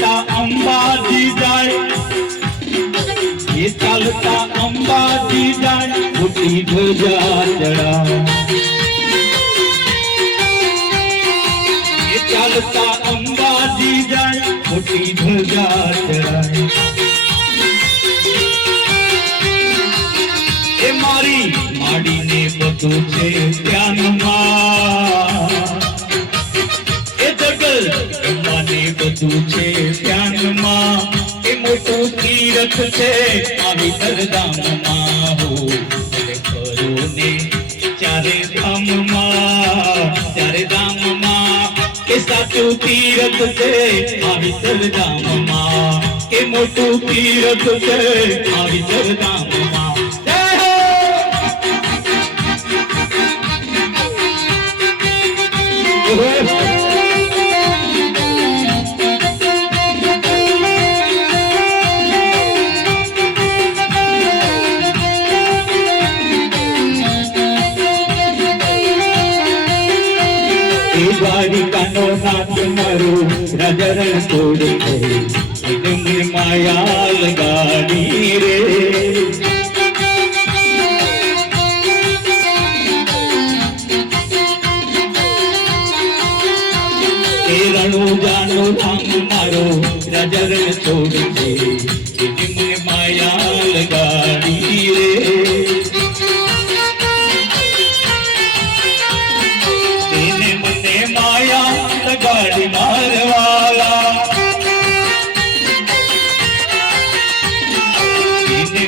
ચાલતા અંબાજી જાય, એ ચાલતા અંબાજી જાય, મોટી ધજા ચડાય, એ ચાલતા અંબાજી જાય, મોટી ધજા ચડાય. એ મારી માડીને બધું છે ધ્યાનમાં, એ જગલ અંબાને બધું છે ધ્યાનમાં, એ મોટું તીરથ છે આવી દરગામમાં હો. કરો ને ચારે ધામમાં, ચારે ધામમાં એ સાચું તીરથ છે આવી દરગામમાં, એ મોટું તીરથ છે આવી દરગામમાં. દ્વારિકાનો નાથ મારો રાજા તોડ રે, માયા લગાડી રે. એ રણુજાનો ધામ મારો રાજા તોડ રે, માયા લગાડી રે. ગાડી મારવાલા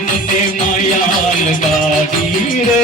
મને માયા લગાડી રે.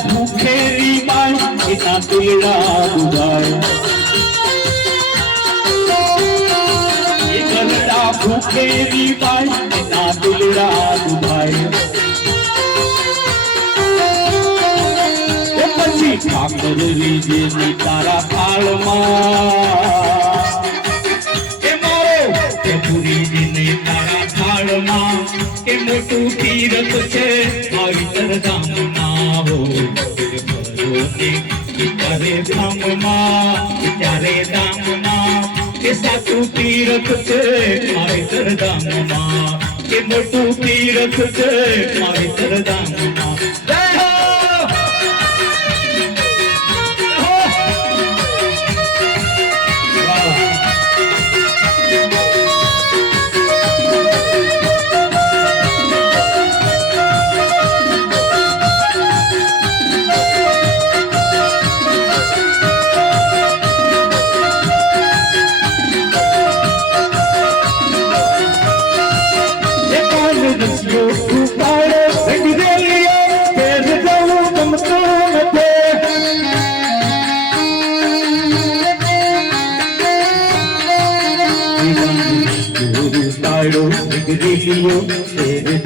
ભૂખેરી બાઈ એના તીડા દુધાય, એ ગરડા ભૂખેરી બાઈ એના તીડા દુધાય. એ પછી ઠાકર રીજે તારા થાળમાં, એ મારો પૂરીજીને તારા થાળમાં, એ મોટું તીરથ છે આવી દરગામમાં હો. ચારે ધામમાં, ચારે ધામમાં એ સાચું તીરથ છે મારી દરગામમાં, એ મોટું તીરથ છે મારી દરગામમાં.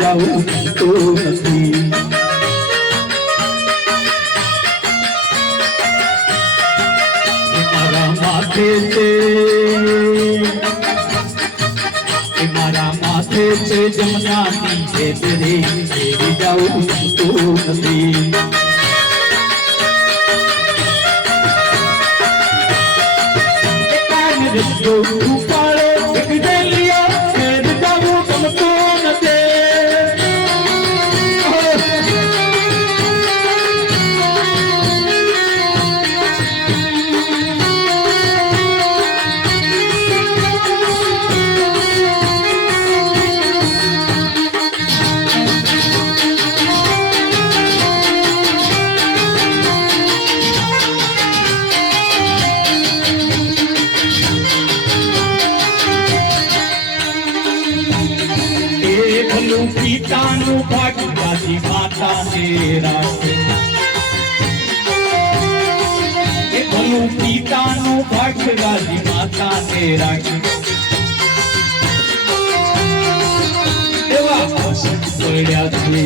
જાઉં તો નથી મારા માથે છે, મારા માથે છે જમનાની છેતરી, જાઉં તો નથી. માતાને રાખે એ ભલું પિતાનું ભાગ્ય ગાદી માતાને રાખે એવા આશિક પડ્યા છે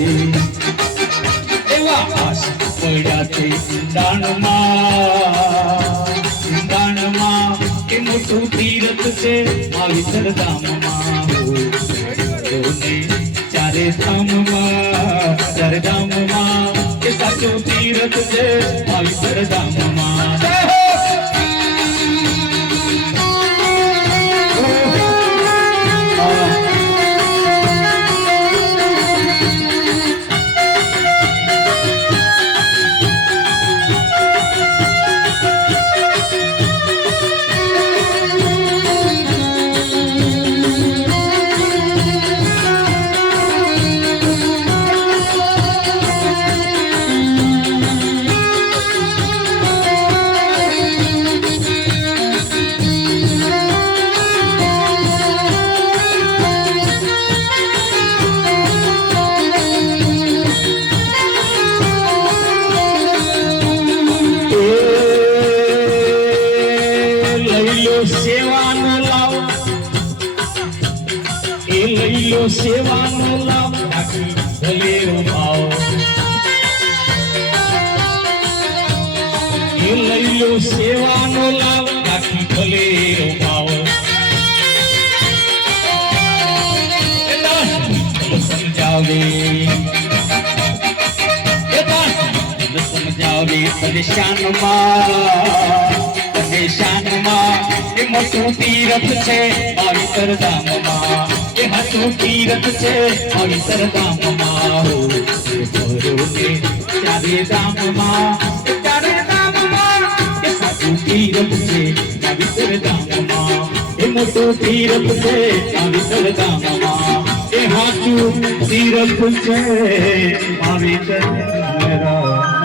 એવા આશિક પડ્યા છે ઈંડાણમાં કે મોટું તીરથ છે પવિત્ર ધામમાં ચારે ધામમાં કે સાચું તીરથ છે પવિત્ર ધામમાં સેવાનો લાભ રાખી ભલેરો ભાવ એ લઈ લો સેવાનો લાભ રાખી ભલેરો ભાવ સમજાવે પરેશાનમાં એ મોટું તીરથ છે પવિત્ર ધામમાં એ હાથું તીરથ છે પવિત્ર ધામમાં ચારે ધામમાં એ સાચું તીરથ છે પવિત્ર ધામમાં એ મોટું તીરથ છે પવિત્ર ધામમાં એ હાથું તીરથ છે પવિત્ર ધામમાં